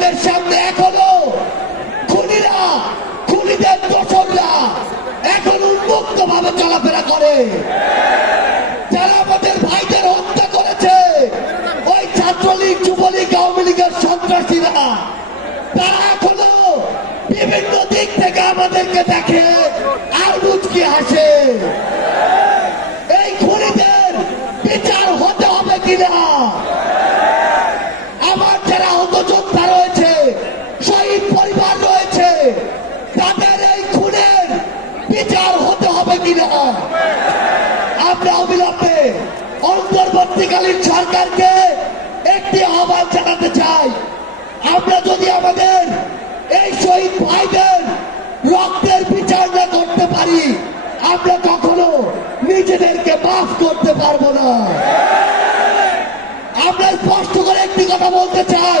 আমাদের সামনে এখনও খুনিরা, খুনিদের দোষরা এখন উন্মুক্ত ভাবে চলাফেরা করে। যারা আমাদের ভাইদের হত্যা করেছে, ওই ছাত্রলীগ, যুবলীগ, আওয়ামী লীগের সন্ত্রাসীরা, তারা পরিবার রয়েছে। তাদের এই খুনের বিচার হতে হবে কিনা? আমরা অবিলম্বে অন্তর্বর্তীকালীন সরকারকে একটি আহ্বান জানাতে চাই। আমরা যদি আমাদের এই শহীদ ভাইদের রক্তের বিচার না করতে পারি, আমরা কখনো নিজেদেরকে মাফ করতে পারব না। আমরা স্পষ্ট করে একটি কথা বলতে চাই।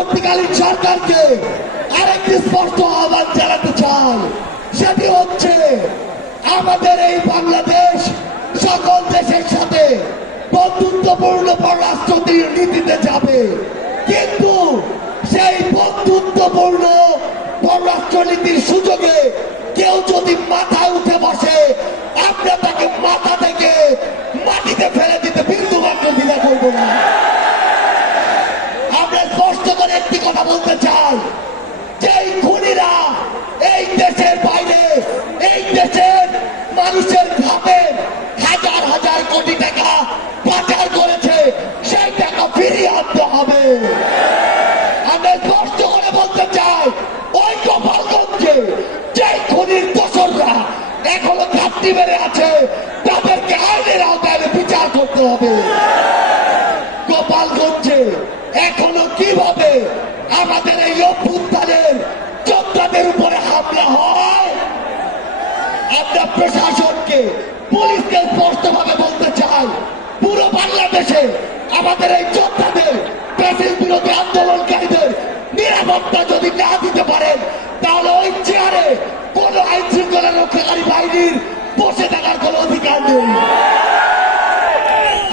অন্তর্বর্তীকালীন সরকারকে আরেকটি স্পষ্ট আহ্বান জানাতে চাই সেটি হচ্ছে, আমাদের এই বাংলাদেশ সকল দেশের সাথে বন্ধুত্বপূর্ণ পররাষ্ট্র নীতিতে যাবে। কিন্তু সেই বন্ধুত্বপূর্ণ পররাষ্ট্রনীতির সুযোগে কেউ যদি মাথায় উঠে বসে আমরা তাকে মাথা থেকে মাটিতে ফেলে দিতে বিন্দু মাত্র দ্বিধা করব না আমরা স্পষ্ট করে একটি কথা বলতে চাই যেই খুনিরা এই দেশের বাইরে এই দেশের মানুষের ঘামে হাজার হাজার কোটি টাকা পাচার করেছে, সেই টাকা ফিরিয়ে আনতে হবে। আমরা স্পষ্ট করে বলতে চাই ওই গোপালগঞ্জে যে খুনির দোসররা এখনও ঘাটতি মেরে আছে, তাদেরকে আইনের আওতায় বিচার করতে হবে। গোপালগঞ্জে এখনও কীভাবে আমাদের এই প্রশাসনকে পুলিশকে স্পষ্ট ভাবে বলতে চাই, পুরো বাংলাদেশে আমাদের এই যোদ্ধাদের, পেশির বিরোধী আন্দোলনকারীদের নিরাপত্তা যদি না দিতে পারেন, তাহলে ওই চেয়ারে কোন আইন শৃঙ্খলা রক্ষাকারী বাহিনীর বসে থাকার কোন অধিকার নেই।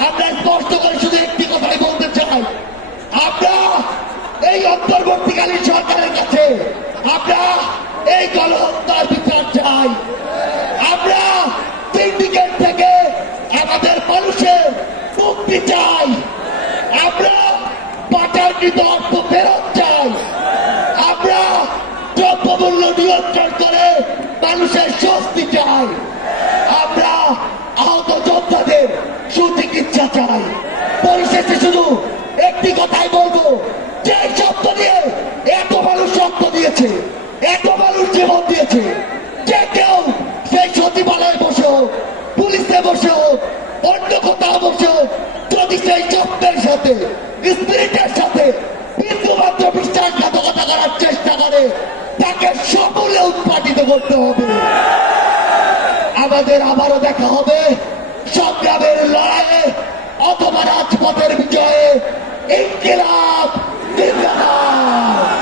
আমরা স্পষ্ট করে শুধু একটি কথাই বলতে চাই। আমরা এই অন্তর্বর্তীকালীন সরকারের কাছে আমরা এই গণহত্যার বিচার চাই। থেকে আমাদের মানুষের মুক্তি চাই। আমরা পাচারকৃত অর্থ ফেরত চাই? আমরা দ্রব্যমূল্য নিয়ন্ত্রণ করে মানুষের স্বস্তি চাই। আমরা আহত যোদ্ধাদের সুচিকিৎসা চাই পরিশেষে শুধু একটি কথাই বলব যে এই শব্দ দিয়ে এত মানুষ রক্ত দিয়েছে এত মানুষ জীবন দিয়েছে যে কেউ সেই সচিবালয়ে বসে হোক পুলিশে বসে হোক অন্য কোথাও বসে হোক যদি সেই চক্রের সাথে, স্পিরিটের সাথে, বিন্দুমাত্র বিশ্বাসঘাতকতা করার চেষ্টা করে, তাকে সকলে উৎপাদিত করতে হবে। আমাদের আবারও দেখা হবে সংগ্রামের লড়াইয়ে অথবা রাজপথের বিজয়ে। ইনকিলাব জিন্দাবাদ